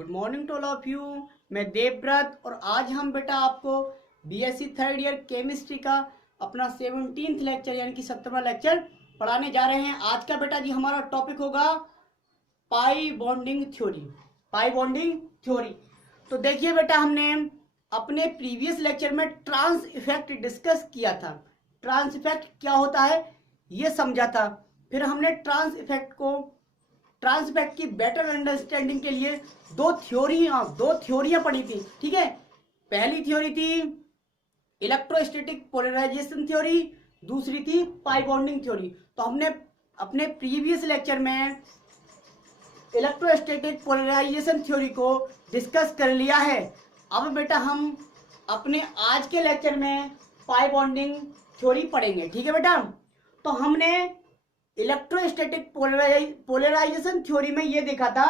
Good morning to all of you. मैं देवव्रत और आज हम बेटा आपको बीएससी थर्ड ईयर केमिस्ट्री का अपना 17th लेक्चर यानी कि 17वां लेक्चर पढ़ाने जा रहे हैं। आज का बेटा जी हमारा टॉपिक होगा pi bonding theory. Pi bonding theory. तो देखिए बेटा, हमने अपने प्रीवियस लेक्चर में ट्रांस इफेक्ट डिस्कस किया था। ट्रांस इफेक्ट क्या होता है ये समझा था। फिर हमने ट्रांस इफेक्ट की बेटर अंडरस्टैंडिंग के लिए दो थ्योरियां पढ़ी थी। ठीक है, पहली थ्योरी थी इलेक्ट्रोस्टैटिक पोलराइजेशन थ्योरी, दूसरी थी पाई बॉन्डिंग थ्योरी। तो हमने अपने प्रीवियस लेक्चर में इलेक्ट्रोस्टैटिक पोलराइजेशन थ्योरी को डिस्कस कर लिया है। अब बेटा हम अपने आज के लेक्चर में पाई बॉन्डिंग थ्योरी पढ़ेंगे। ठीक है बेटा, तो हमने इलेक्ट्रोस्टैटिक पोलराइजेशन थ्योरी में ये देखा था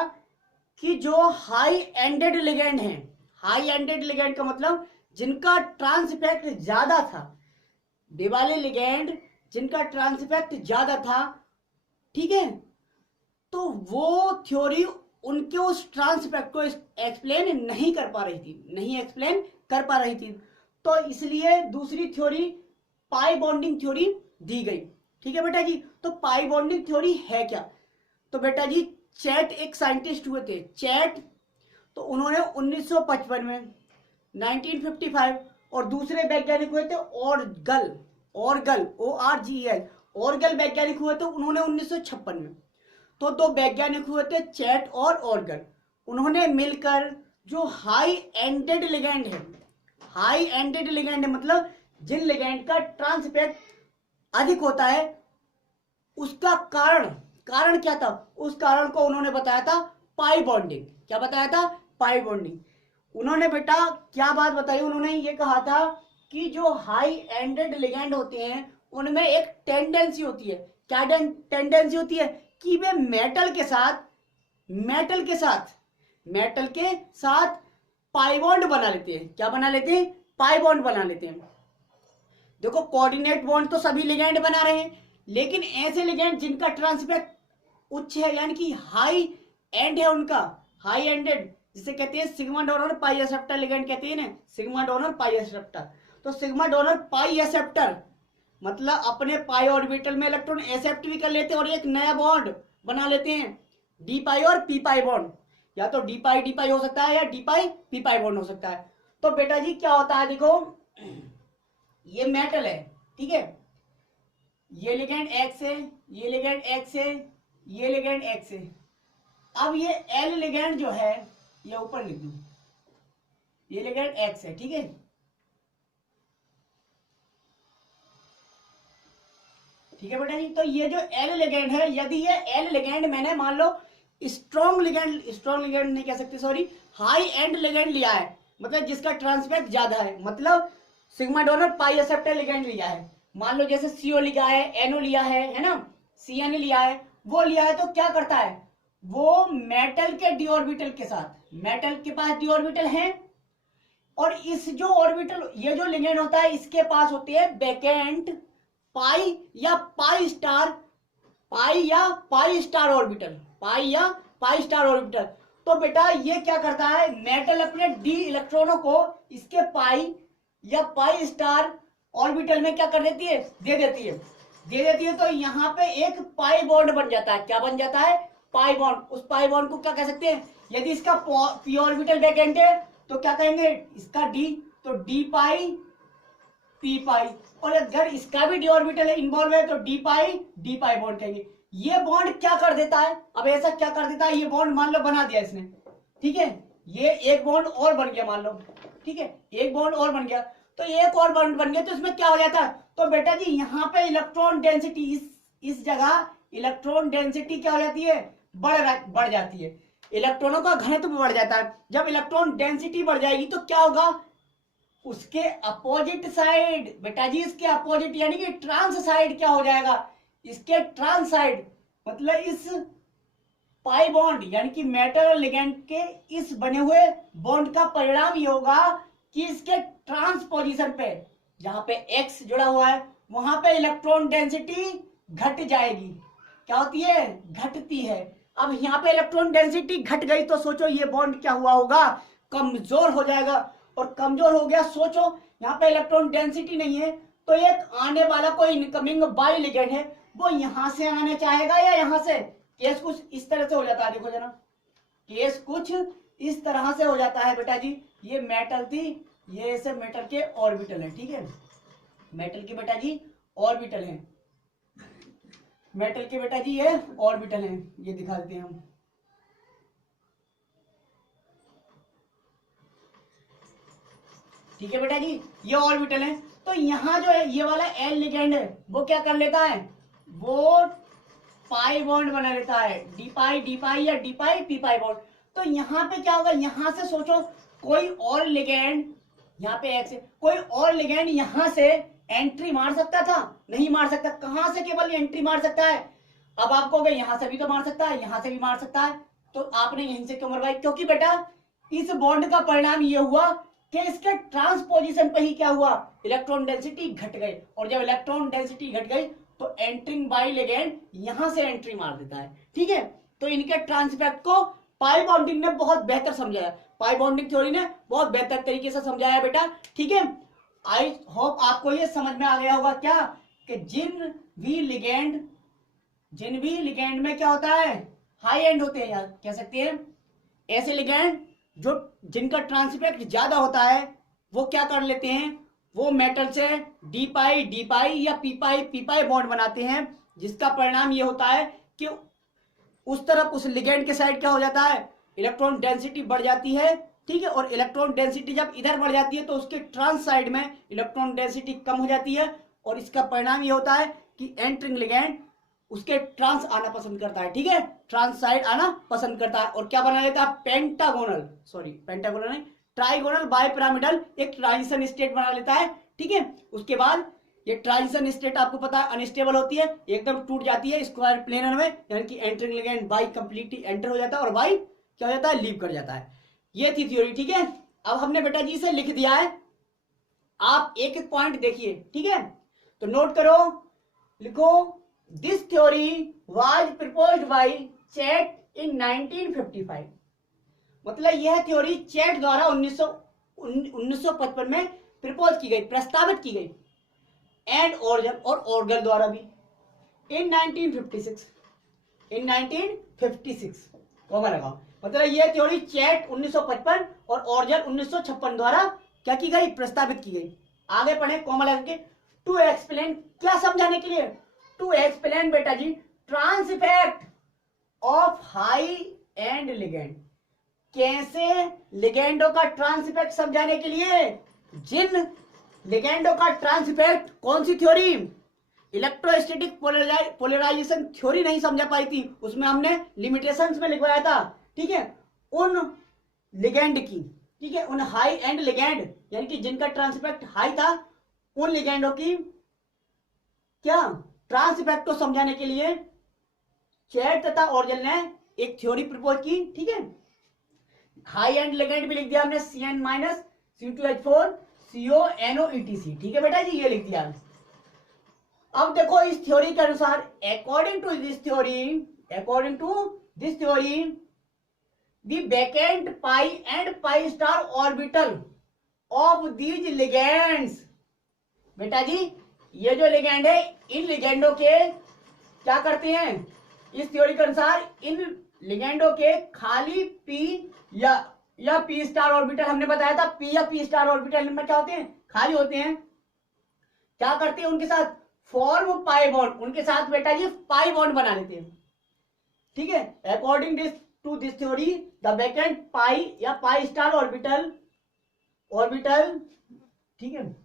कि जो हाई एंडेड लिगेंड है, हाई एंडेड लिगेंड का मतलब जिनका ट्रांस इफेक्ट ज्यादा था, दिवाले लिगेंड जिनका ट्रांस इफेक्ट ज्यादा था, ठीक है, तो वो थ्योरी उनके उस ट्रांस इफेक्ट को एक्सप्लेन नहीं कर पा रही थी। तो इसलिए दूसरी थ्योरी पाई बॉन्डिंग थ्योरी दी गई। ठीक है बेटा जी, तो पाई बॉन्डिंग थ्योरी है क्या? तो बेटा जी चैट एक साइंटिस्ट हुए थे, चैट। तो उन्होंने 1955 में 1955 और दूसरे वैज्ञानिक हुए थे ऑर्गल ORGEL ऑर्गल वैज्ञानिक हुए थे, उन्होंने 1956 में। तो दो वैज्ञानिक हुए थे चैट और ऑर्गल। उन्होंने मिलकर जो हाई एंडेड लिगेंड है मतलब जिन लिगेंड का ट्रांस इफेक्ट अधिक होता है, उसका कारण क्या था? उस कारण को उन्होंने बताया था पाई बॉन्डिंग। क्या बताया था? Pi bonding. उन्होंने बेटा क्या बात बताई? उन्होंने ये कहा था कि जो हाई एंडेड लिगेंड होते हैं उनमें एक टेंडेंसी होती है। क्या टेंडेंसी होती है? कि वे मेटल के साथ पाई बॉन्ड बना लेते हैं। क्या बना लेते हैं? पाई बॉन्ड बना लेते हैं। देखो, कोऑर्डिनेट बॉन्ड तो सभी लिगेंड बना रहे हैं, लेकिन ऐसे लिगेंड जिनका ट्रांस इफेक्ट उच्च है यानी कि हाई एंड है उनका, हाई एंडेड, जिसे कहते हैं सिग्मा डोनर पाई एक्सेप्टर लिगेंड कहते हैं ना, सिग्मा डोनर पाई एक्सेप्टर। तो सिग्मा डोनर पाई एक्सेप्टर मतलब अपने पाई ऑर्बिटल में इलेक्ट्रॉन एक्सेप्ट भी कर लेते हैं और एक नया बॉन्ड बना लेते हैं, डी पाई और पी पाई बॉन्ड। या तो डी पाई हो सकता है या डी पाई पी पाई बॉन्ड हो सकता है। तो बेटा जी क्या होता है, देखो ये मेटल है, ठीक है, ये लिगेंड एक्स है, ये लिगेंड एक्स है, ये लिगेंड एक्स है। अब ये एल लिगेंड जो है, ये ऊपर लिख दूं, ये लिगेंड एक्स है, ठीक है। ठीक है बेटा जी, तो ये जो एल लिगेंड है, यदि ये एल लिगेंड मैंने मान लो स्ट्रॉन्ग लिगेंड नहीं कह सकते, सॉरी, हाई एंड लिगेंड लिया है, मतलब जिसका ट्रांसफेक्ट ज्यादा है, मतलब सिग्मा डोनर पाई एक्सेप्टर लिगेंड लिया है। मान लो जैसे सीओ लिया है, एनओ लिया है ना, सीएन लिया है, वो लिया है, तो क्या करता है वो मेटल के डी ऑर्बिटल के साथ, मेटल के पास डी ऑर्बिटल है और इस जो ऑर्बिटल, ये जो लिगेंड होता है इसके पास होती है वैकेंट पाई या पाई स्टार ऑर्बिटल, तो बेटा ये क्या करता है, मेटल अपने डी इलेक्ट्रॉनों को इसके पाई या पाई स्टार ऑर्बिटल में क्या कर देती है, दे देती है। तो यहाँ पे एक पाई बॉन्ड बन जाता है। क्या बन जाता है? Pi bond. उस पाई बॉन्ड को क्या कह सकते हैं? यदि इसका पी ऑर्बिटल वैकेंट है तो क्या कहेंगे, इसका डी, तो डी पाई पी पाई, और अगर इसका भी डी ऑर्बिटल इन्वॉल्व है तो डी पाई बॉन्ड कहेंगे। ये बॉन्ड क्या कर देता है, अब ऐसा क्या कर देता है, ये बॉन्ड मान लो बना दिया इसने, ठीक है, ये एक बॉन्ड और बन गया मान लो, ठीक है, एक बॉन्ड और बन गया, तो एक और बॉन्ड बन गया, तो इसमें क्या हो जाता है, तो बेटा जी यहाँ पे इलेक्ट्रॉन डेंसिटी, इस जगह इलेक्ट्रॉन डेंसिटी क्या हो जाती है, बढ़ जाती है, इलेक्ट्रॉनों का घनत्व बढ़ जाता है। जब इलेक्ट्रॉन डेंसिटी बढ़ जाएगी तो क्या होगा, उसके अपोजिट साइड, बेटा जी इसके अपोजिट यानी कि ट्रांस साइड क्या हो जाएगा, इसके ट्रांस साइड मतलब इस पाई बॉन्ड यानी कि मेटल और लिगेंड के इस बने हुए बॉन्ड का परिणाम ये होगा कि इसके ट्रांस पोजीशन पे, जहां पे एक्स जुड़ा हुआ है, वहां पे इलेक्ट्रॉन डेंसिटी घट जाएगी। क्या होती है? घटती है। अब यहाँ पे इलेक्ट्रॉन डेंसिटी घट गई तो सोचो ये बॉन्ड क्या हुआ होगा, कमजोर हो जाएगा। और कमजोर हो गया, सोचो यहाँ पे इलेक्ट्रॉन डेंसिटी नहीं है तो एक आने वाला कोई इनकमिंग बाई लिगेंड है वो यहां से आना चाहेगा या यहां से। केस कुछ इस तरह से हो जाता है, देखो जरा, केस कुछ इस तरह से हो जाता है बेटा जी। ये मेटल थी, ये ऐसे मेटल के ऑर्बिटल है, ठीक है, मेटल के बेटा जी ऑर्बिटल है, मेटल के बेटा जी ये ऑर्बिटल है, ये दिखा देते हैं हम। ठीक है बेटा जी, ये ऑर्बिटल है। तो यहां जो है ये वाला एल लिगेंड है वो क्या कर लेता है, वो पाई बॉन्ड बना लेता है, डी पाई या डी पाई पी पाई बॉन्ड। तो यहाँ पे क्या होगा, यहां से सोचो कोई और लिगेंड, यहाँ पे एक्स है, कोई और लिगेंड यहां से एंट्री मार सकता था, नहीं मार सकता। कहां से केवल एंट्री मार सकता है, अब आप कहोगे यहां से भी तो मार सकता है, यहां से भी मार सकता है, तो आपने यहीं से क्यों मरवाई, क्योंकि बेटा इस बॉन्ड का परिणाम ये हुआ कि इसके ट्रांसपोजिशन पे ही क्या हुआ, इलेक्ट्रॉन डेंसिटी घट गई। और जब इलेक्ट्रॉन डेंसिटी घट गई तो एंट्रिंग बाई लिगेंड यहां से एंट्री मार देता है, ठीक है। तो इनके ट्रांसफेक्ट को पाई बॉन्डिंग ने बहुत बेहतर समझाया, पाई बॉन्डिंग थ्योरी ने बहुत बेहतर तरीके से समझाया बेटा, ठीक है। आई होप आपको ये समझ में आ गया होगा क्या, कि जिन भी लिगेंड में क्या होता है, हाई एंड होते हैं, यार कह सकते हैं ऐसे लिगेंड जो जिनका ट्रांसफेक्ट ज्यादा होता है वो क्या कर लेते हैं, वो मेटल से डी पाई या पी पाई बॉन्ड बनाते हैं, जिसका परिणाम ये होता है कि उस तरफ उस लिगेंड के साइड क्या हो जाता है, इलेक्ट्रॉन डेंसिटी बढ़ जाती है, ठीक है। और इलेक्ट्रॉन डेंसिटी जब इधर बढ़ जाती है तो उसके ट्रांस साइड में इलेक्ट्रॉन डेंसिटी कम हो जाती है, और इसका परिणाम ये होता है कि एंट्रिंग लिगेंड उसके ट्रांस आना पसंद करता है, ठीक है, ट्रांस साइड आना पसंद करता है, और क्या बना लेता है, पेंटागोनल नहीं, ट्राइगोनल बाइपिरामिडल एक ट्रांजिशन स्टेट बना लेता है, ठीक है। उसके बाद ये ट्रांजिशन स्टेट आपको पता है अनस्टेबल होती है, एकदम टूट जाती है स्क्वायर प्लेनर में, यानी कि entering ligand by completely enter हो जाता है और बाई क्या हो जाता है, लीव कर जाता है। ये थी थ्योरी, ठीक है। अब हमने बेटा जी से लिख दिया है, आप एक एक पॉइंट देखिए, ठीक है, तो नोट करो, लिखो, this theory was proposed by chat इन 1955। मतलब यह थ्योरी चैट द्वारा 1955 में प्रपोज की गई, प्रस्तावित की गई, एंड ऑर्गन और ऑर्गन द्वारा भी इन 1956 कॉमा लगाओ। मतलब यह थ्योरी चैट 1955 और ऑर्गन 1956 द्वारा क्या की गई, प्रस्तावित की गई। आगे पढ़े कॉमा लगा के, टू एक्सप्लेन, क्या समझाने के लिए, टू एक्सप्लेन बेटा जी trans effect of high and ligand, कैसे लिगेंडो का ट्रांस इफेक्ट समझाने के लिए, जिन लिगेंडो का ट्रांस इफेक्ट, कौन सी थ्योरी, इलेक्ट्रोस्टैटिक पोलराइजेशन थ्योरी नहीं समझा पाई थी, उसमें हमने लिमिटेशंस में लिखवाया था, ठीक है, उन लिगेंड की, ठीक है, उन हाई एंड लिगेंड यानी कि जिनका ट्रांस इफेक्ट हाई था, उन लिगेंडो की क्या ट्रांस इफेक्ट को समझाने के लिए चैट तथा ऑर्गन ने एक थ्योरी प्रपोज की, ठीक है। हाई एंड लिगेंड भी लिख दिया हमने, CN-C2H4 CONO-ETC, ठीक है बेटा जी, ये लिख दिया। अब देखो इस थ्योरी के अनुसार, according to this theory the vacant pi and pi star orbital of these ligands, बेटा जी ये जो लिगेंड है, इन लिगेंडों के क्या करते हैं, इस थ्योरी के अनुसार इन लिगेंडों के खाली पी या पी स्टार ऑर्बिटल, हमने बताया था पी या पी स्टार ऑर्बिटल में क्या होते हैं, खाली होते हैं, क्या करते हैं, उनके साथ फॉर्म पाई बॉन्ड, उनके साथ बेटा जी पाई बॉन्ड बना लेते हैं, ठीक है। According to this theory the vacant pi या पाई स्टार ऑर्बिटल, ठीक है,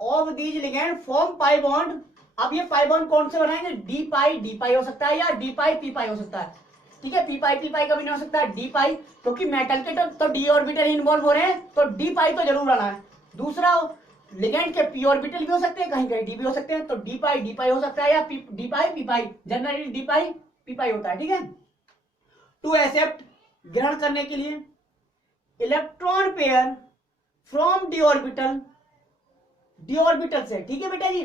of these ligand form pi bond. अब ये पाई बॉन्ड कौन से बनाएंगे, डी पाई हो सकता है, या डी पाई पी पाई हो सकता है, ठीक है। पी पाई कभी नहीं हो सकता, डी पाई, क्योंकि मेटल के तो डी ऑर्बिटल इन्वॉल्व हो रहे हैं, तो डी पाई तो जरूर आना है। दूसरा, लिगेंड के पी ऑर्बिटल भी हो सकते हैं, कहीं कहीं डी भी हो सकते हैं, तो डी पाई हो सकता है, या डी पाई पी पाई, जनरली डी पाई पी पाई होता है, ठीक है। टू एक्सेप्ट, ग्रहण करने के लिए, electron pair from D orbital से, ठीक है बेटा जी,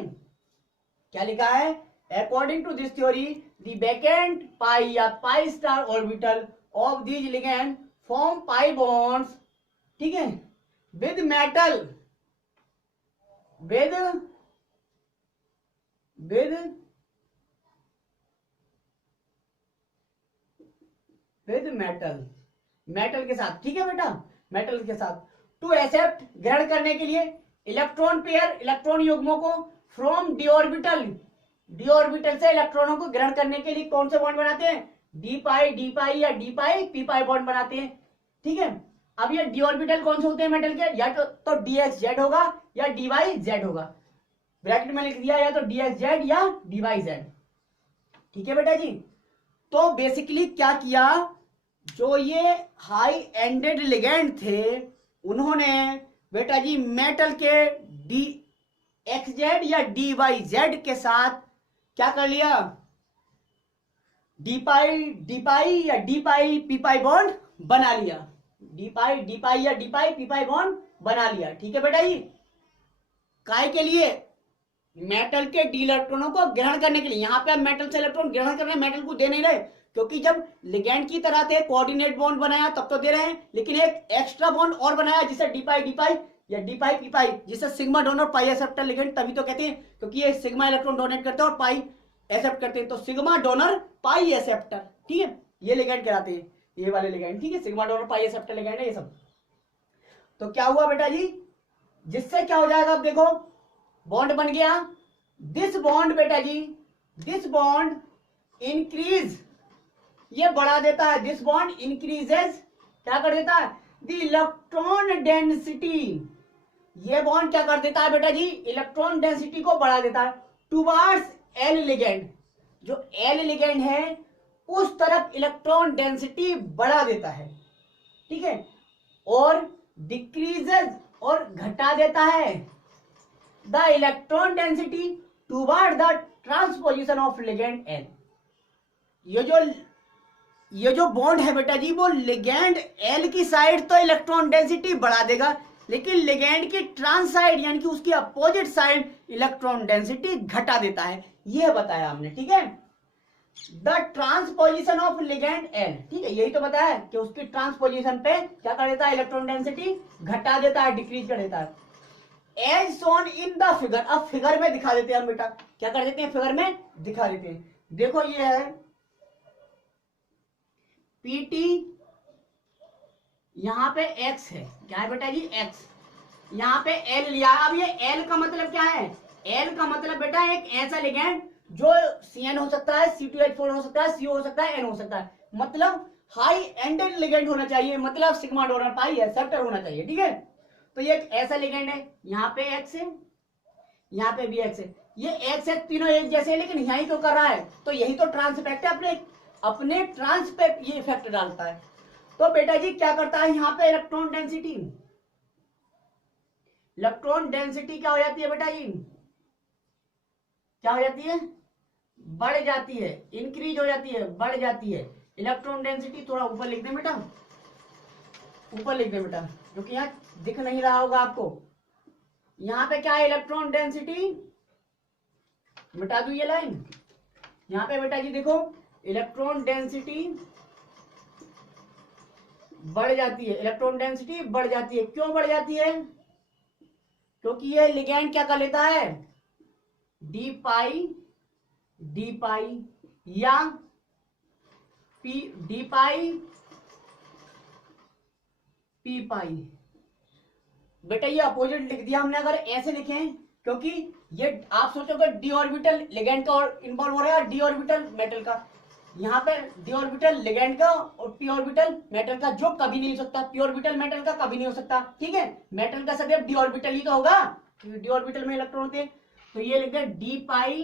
क्या लिखा है, according to this theory the vacant pi या pi star orbital of these ligand form pi bonds, ठीक है, with metal, with with with metal, metal के साथ, ठीक है बेटा, मेटल के साथ, टू एक्सेप्ट, ग्रहण करने के लिए, इलेक्ट्रॉन पेयर, इलेक्ट्रॉन युग्मों को, from D orbital, D orbital से इलेक्ट्रॉनों को ग्रहण करने के लिए कौन से बॉन्ड बनाते हैं, डी पाई या डी पाई पी पाई बॉन्ड बनाते हैं, ठीक है। अब ये डी ऑर्बिटल कौन से होते हैं मेटल के, या तो डी एक्स जेड होगा या डी वाई जेड होगा, ब्रैकेट में लिख दिया, या तो डी एक्स जेड या डी वाई जेड, ठीक है बेटा जी। तो बेसिकली क्या किया, जो ये हाई एंडेड लिगेंड थे उन्होंने बेटा जी मेटल के डी एक्स जेड या डी वाई जेड के साथ क्या कर लिया, डी पाई या डी पाई पी पाई बॉन्ड बना लिया, डी पाई या डी पाई पी पाई बॉन्ड बना लिया, ठीक है बेटा जी। काय के लिए, मेटल के डी इलेक्ट्रॉनों को ग्रहण करने के लिए, यहां पे मेटल से इलेक्ट्रॉन ग्रहण कर रहे हैं, मेटल को दे नहीं रहे, क्योंकि जब लिगेंड की तरह थे कोऑर्डिनेट बॉन्ड बनाया तब तो दे रहे हैं, लेकिन एक एक्स्ट्रा बॉन्ड और बनाया जिसे डी पाई या डी पाई पी पाई, जिसे सिग्मा डोनर पाई एक्सेप्टर लिगेंड तभी तो कहते हैं, क्योंकि ये सिग्मा इलेक्ट्रॉन डोनेट करते हैं और पाई एक्सेप्ट करते हैं, तो सिग्मा डोनर पाई एक्सेप्टर, ठीक है, ये लिगेंड कहलाते हैं, ये वाले लिगेंड, ठीक है, सिग्मा डोनर पाई एक्सेप्टर लिगेंड है ये सब। तो क्या हुआ बेटा जी, जिससे क्या हो जाएगा, अब देखो बॉन्ड बन गया, दिस बॉन्ड बेटा जी, दिस बॉन्ड इंक्रीज, ये बढ़ा देता है, दिस बॉन्ड इंक्रीजेस, क्या कर देता है, द इलेक्ट्रॉन डेंसिटी, ये बॉन्ड क्या कर देता है बेटा जी, इलेक्ट्रॉन डेंसिटी को बढ़ा देता है, टुवर्ड्स एल लिगेंड, जो एल लिगेंड है उस तरफ इलेक्ट्रॉन डेंसिटी बढ़ा देता है, ठीक है, और डिक्रीजेस, और घटा देता है the electron density toward the transposition of ligand L. ये जो बॉन्ड है बेटा जी वो लिगेंड एल की साइड तो इलेक्ट्रॉन डेंसिटी बढ़ा देगा, लेकिन लिगेंड की ट्रांस साइड यानी कि उसकी अपोजिट साइड इलेक्ट्रॉन डेंसिटी घटा देता है, यह बताया हमने, ठीक है। The transposition of ligand L, ठीक है, यही तो बताया कि उसकी ट्रांसपोजिशन पे क्या कर देता है, इलेक्ट्रॉन डेंसिटी घटा देता है, डिक्रीज कर देता है, as shown in the figure. अब फिगर में दिखा देते हैं हम बेटा, क्या कर देते हैं, फिगर में दिखा देते हैं, देखो ये है पीटी, यहां पे एक्स है, क्या है बेटा जी, एक्स, यहां पे एल लिया। अब ये एल का मतलब क्या है, एल का मतलब बेटा एक ऐसा लिगेंड जो CN हो सकता है, C2H4 हो सकता है, CO हो सकता है, N हो सकता है, मतलब हाई एंडेड लिगेंड होना चाहिए, मतलब सिग्मा डोनर पाई एक्सेप्टर होना चाहिए, ठीक है। तो ये एक ऐसा लिगेंड है, यहाँ पे एक्स है, यहाँ पे भी एक्स है, ये एक्स है, तीनों एक जैसे है, लेकिन यही तो कर रहा है, तो यही तो ट्रांसपेक्ट है, अपने ट्रांस पे ये इफेक्ट डालता है। तो बेटा जी क्या करता है, यहाँ पे इलेक्ट्रॉन डेंसिटी, इलेक्ट्रॉन डेंसिटी क्या हो जाती है बेटा जी, क्या हो जाती है, बढ़ जाती है, इंक्रीज हो जाती है, बढ़ जाती है इलेक्ट्रॉन डेंसिटी। थोड़ा ऊपर लिख दे बेटा, ऊपर लिख दे बेटा, क्योंकि यहाँ दिख नहीं रहा होगा आपको, यहाँ पे क्या है, इलेक्ट्रॉन डेंसिटी, मिटा दू ये लाइन, यहाँ पे बेटा जी देखो इलेक्ट्रॉन डेंसिटी बढ़ जाती है, इलेक्ट्रॉन डेंसिटी बढ़ जाती है, क्यों बढ़ जाती है, क्योंकि ये लिगेंड क्या कर लेता है, डी पाई या डी पाई पी पाई, बेटा ये अपोजिट लिख दिया हमने, अगर ऐसे लिखें, क्योंकि ये आप सोचोगे डी ऑर्बिटल लिगेंड का इन्वॉल्व हो रहा है, डी ऑर्बिटल मेटल का, यहाँ पे डी ऑर्बिटल लिगेंड का और पी ऑर्बिटल मेटल का, जो कभी नहीं हो सकता, पी ऑर्बिटल मेटल का कभी नहीं हो सकता, ठीक है, मेटल का सदैव डी ऑर्बिटल ही का होगा, डी ऑर्बिटल में इलेक्ट्रॉन होते हैं। तो ये लिखते हैं डी पाई,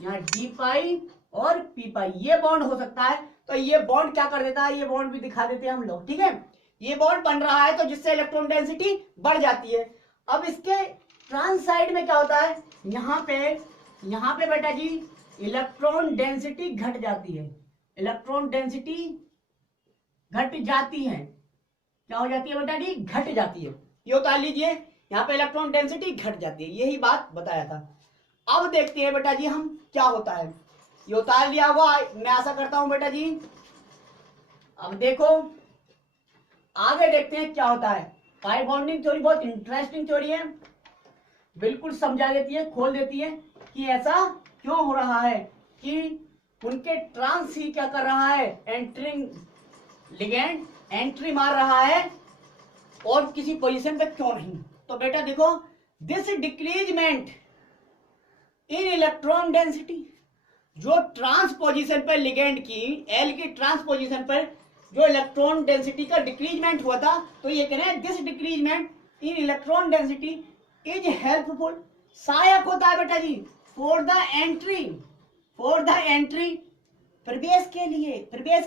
यहाँ डी पाई और पी पाई, ये बॉन्ड हो सकता है, तो ये बॉन्ड क्या कर देता है, ये बॉन्ड भी दिखा देते हैं हम लोग, ठीक है, ये बॉन्ड बन रहा है तो जिससे इलेक्ट्रॉन डेंसिटी बढ़ जाती है। अब इसके ट्रांस साइड में क्या होता है, यहाँ पे बेटा जी इलेक्ट्रॉन डेंसिटी घट जाती है, इलेक्ट्रॉन डेंसिटी घट जाती है, क्या हो जाती है बेटा जी, घट जाती है, ये उतार लीजिए, यहाँ पे इलेक्ट्रॉन डेंसिटी घट जाती है, यही बात बताया था। अब देखते हैं बेटा जी हम क्या होता है। ये उतार लिया होगा मैं आशा करता हूं बेटा जी। अब देखो आगे देखते हैं क्या होता है। पाई बॉन्डिंग थ्योरी बहुत इंटरेस्टिंग थ्योरी है, बिल्कुल समझा देती है, खोल देती है कि ऐसा क्यों हो रहा है कि उनके ट्रांस ही क्या कर रहा है, एंटरिंग लिगेंड एंट्री मार रहा है और किसी पोजीशन पे क्यों नहीं। तो बेटा देखो this decreasement in electron density, जो ट्रांस पोजीशन पर लिगेंड की एल की ट्रांस पोजीशन पर जो इलेक्ट्रॉन डेंसिटी का डिक्रीजमेंट हुआ था, तो ये कह रहे हैं this decreasement in electron density is helpful, सहायक होता है बेटा जी फॉर द एंट्री प्रवेश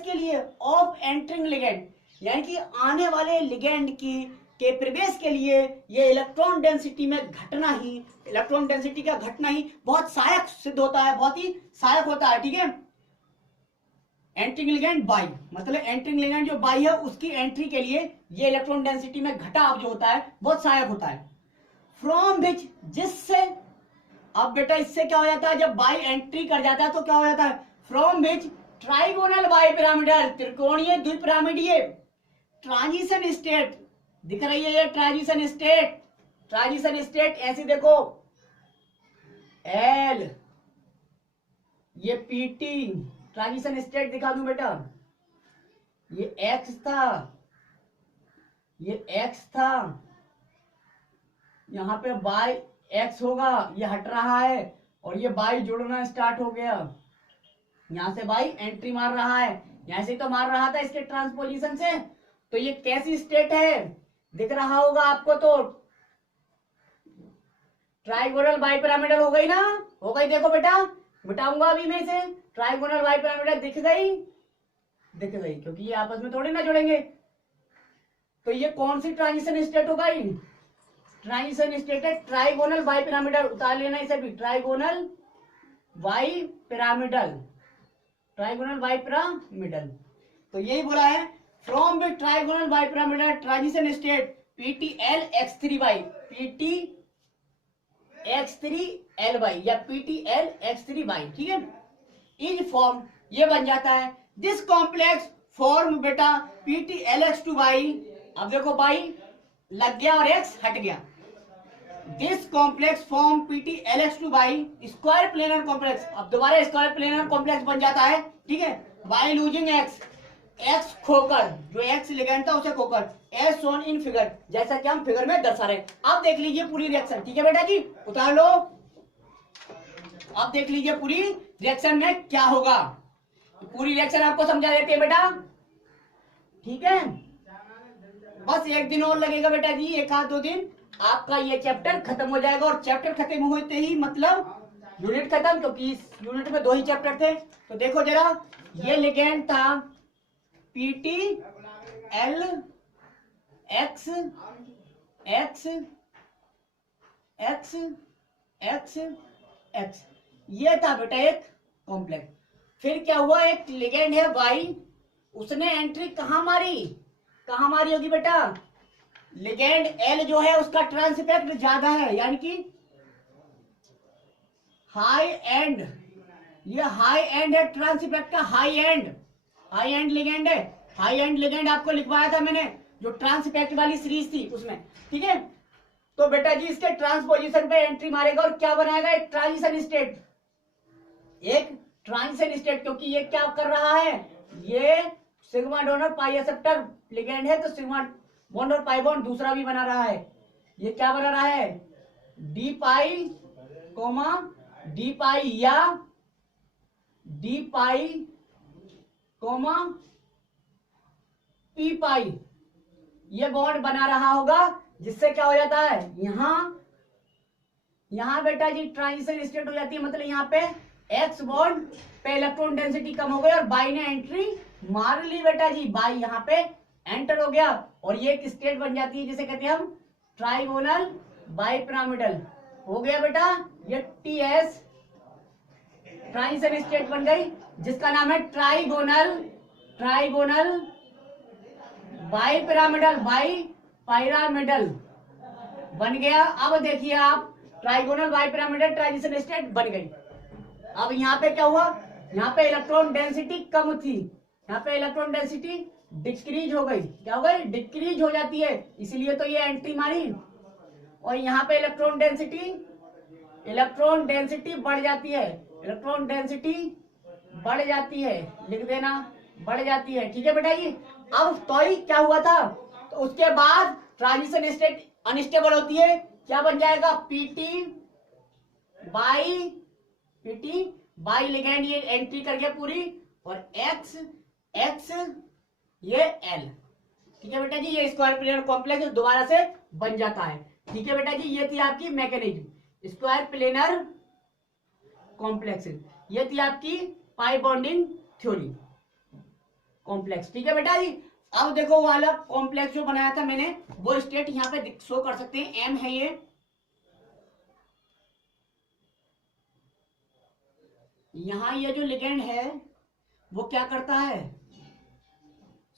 के लिए ऑफ एंटरिंग लिगेंड, यानी कि आने वाले लिगेंड के प्रवेश के लिए ये इलेक्ट्रॉन डेंसिटी का घटना ही बहुत सहायक सिद्ध होता है, बहुत ही सहायक होता है। ठीक है, एंट्रिंग लिगेंड बाई मतलब एंट्रिंग लिगेंड जो बाई है उसकी एंट्री के लिए ये इलेक्ट्रॉन डेंसिटी में घटाव जो होता है बहुत सहायक होता है। फ्रॉम विच जिससे, अब बेटा इससे क्या हो जाता है जब बाई एंट्री कर जाता है तो क्या हो जाता है, फ्रॉम विच ट्राइगोनल बाइपिरामिडल त्रिकोणीय द्विपिरामिडीय ट्रांजिशन स्टेट दिख रही है, ये ट्रांजिशन स्टेट ऐसी देखो एल ये पीटी ट्रांजिशन स्टेट दिखा दूं बेटा, ये एक्स था यहां पे बाई एक्स होगा, ये हट रहा है और ये बाई जुड़ना स्टार्ट हो गया, यहां से बाई एंट्री मार रहा है, यहां से तो मार रहा था इसके ट्रांसपोजिशन से। तो ये कैसी स्टेट है दिख रहा होगा आपको, तो ट्राइगोनल बाइपिरामिडल हो गई ना, हो गई। देखो बेटा बिठाऊंगा अभी मैं इसे, ट्राइगोनल बाइपिरामिडल दिख गई क्योंकि ये आपस में थोड़े ना जुड़ेंगे। तो ये कौन सी ट्रांजिशन स्टेट हो गई, ट्रांजिशन स्टेट है ट्राइगोनल बाइपिरामिडल, उतार लेना इसे भी, ट्राइगोनल बाइपिरामिडल। तो यही बोला है from the trigonal bipyramidal transition state PTL X3L या PTL X3Y, ठीक है, इज फॉर्म ये बन जाता है। दिस कॉम्प्लेक्स फॉर्म बेटा PTLX2Y, अब देखो बाई लग गया और X हट गया, this complex form PTLX2Y square planar complex, अब दोबारा स्क्वायर प्लेनर कॉम्प्लेक्स बन जाता है। ठीक है, बाई लूजिंग एक्स खोकर, जो एक्स लिगेंड था उसे खोकर, एज शोन इन फिगर, जैसा कि हम फिगर में दर्शा रहे। अब देख लीजिए पूरी रिएक्शन, ठीक है बेटा जी, उतार लो। अब देख लीजिए पूरी रिएक्शन में क्या होगा, पूरी रिएक्शन आपको समझा देते हैं बेटा, ठीक है। बस एक दिन और लगेगा बेटा जी, एक आध दो दिन आपका ये चैप्टर खत्म हो जाएगा, और चैप्टर खत्म होते ही मतलब यूनिट खत्म, क्योंकि इस यूनिट में 2 ही चैप्टर थे। तो देखो जरा, ये लिगेंड था PTL X, ये था बेटा एक कॉम्प्लेक्स। फिर क्या हुआ, एक लिगेंड है Y, उसने एंट्री कहां मारी होगी बेटा, लिगेंड L जो है उसका ट्रांस इफेक्ट ज्यादा है, यानी कि हाई एंड, ये हाई एंड है ट्रांस इफेक्ट का, हाई एंड लिगेंड है। हाई एंड लिगेंड आपको लिखवाया था मैंने, जो ट्रांस इफेक्ट वाली सीरीज थी उसमें, ठीक है। तो बेटा जी इसके ट्रांसपोजिशन पे एंट्री मारेगा और क्या बनाएगा, एक ट्रांजिशन स्टेट, क्योंकि ये क्या कर रहा है, ये सिग्मा डोनर पाई एक्सेप्टर लिगेंड है, तो सिग्मा बॉन्ड और पाई बॉन्ड दूसरा भी बना रहा है। ये क्या बना रहा है, डी पाई या डी पाई पी पाई, ये बॉन्ड बना रहा होगा, जिससे क्या हो जाता है, यहां बेटा जी ट्रांजिशन स्टेट हो जाती है, मतलब यहाँ पे एक्स बॉन्ड पे इलेक्ट्रॉन डेंसिटी कम हो गई और बाई ने एंट्री मार ली बेटा जी, बाई यहाँ पे एंटर हो गया और ये एक स्टेट बन जाती है जिसे कहते हैं हम ट्राइगोनल बाइपिरामिडल। हो गया बेटा, ये TS ट्रांजिशन स्टेट बन गई, जिसका नाम है ट्राइगोनल बाइपिरामिडल बन गया। अब देखिए आप ट्राइगोनल बाइपिरामिडल ट्रांजिशन स्टेट बन गई। अब यहाँ पे क्या हुआ, यहाँ पे इलेक्ट्रॉन डेंसिटी कम थी, यहाँ पे इलेक्ट्रॉन डेंसिटी डिक्रीज हो गई। क्या हो गई, डिक्रीज हो जाती है, इसलिए तो ये एंट्री मारी। और यहाँ पे इलेक्ट्रॉन डेंसिटी बढ़ जाती है, इलेक्ट्रॉन डेंसिटी बढ़ जाती है, लिख देना बढ़ जाती है। ठीक है बेटा जी। अब तो क्या हुआ था, तो उसके बाद ट्रांजिशन स्टेट अनस्टेबल होती है, क्या बन जाएगा, पीटी बाई लिगेंड, ये एंट्री करके पूरी, और एक्स ये एल। ठीक है बेटा जी, ये स्क्वायर प्लेनर कॉम्प्लेक्स दोबारा से बन जाता है। ठीक है बेटा जी, ये थी आपकी मैकेनिज्म स्क्वायर प्लेनर कॉम्प्लेक्स, ये थी आपकी पाई बॉन्डिंग थ्योरी कॉम्प्लेक्स। ठीक है बेटा जी। अब देखो वो वाला कॉम्प्लेक्स जो बनाया था मैंने, वो स्टेट यहाँ पे शो कर सकते हैं, एम है ये, यहां ये जो लिगेंड है वो क्या करता है,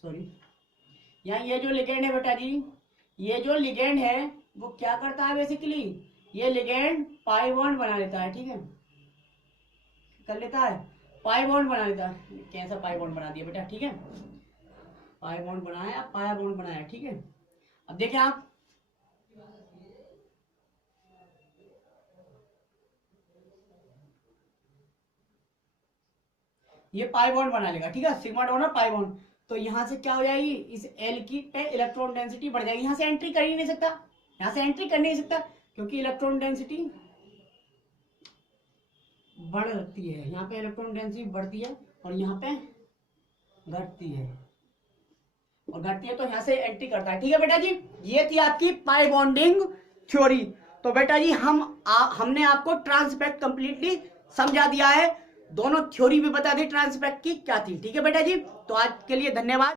सॉरी, यहाँ ये जो लिगेंड है बेटा जी, ये जो लिगेंड है वो क्या करता है, बेसिकली ये लिगेंड पाई बॉन्ड बना लेता है। ठीक है, कर लेता है, पाई बॉन्ड बना लेता है। कैसा पाई बॉन्ड बना दिया बेटा, ठीक है, पाई बॉन्ड बनाया, पाया बॉन्ड बनाया। ठीक है, अब देखें आप, ये पाई बॉन्ड बना लेगा। ठीक है, सिग्मा डोनर पाई बॉन्ड, तो यहां से क्या हो जाएगी, इस एल की पे इलेक्ट्रॉन डेंसिटी बढ़ जाएगी। यहां से एंट्री कर ही नहीं सकता, यहां से एंट्री कर नहीं सकता, क्योंकि इलेक्ट्रॉन डेंसिटी बढ़ती है, यहाँ पे इलेक्ट्रॉन डेंसिटी बढ़ती है और यहाँ पे घटती है, और घटती है तो यहाँ से एंट्री करता है। ठीक है बेटा जी, ये थी आपकी पाई बॉन्डिंग थ्योरी। तो बेटा जी हमने आपको ट्रांसपेक्ट कंप्लीटली समझा दिया है, दोनों थ्योरी भी बता दी ट्रांसपेक्ट की क्या थी। ठीक है बेटा जी, तो आज के लिए धन्यवाद।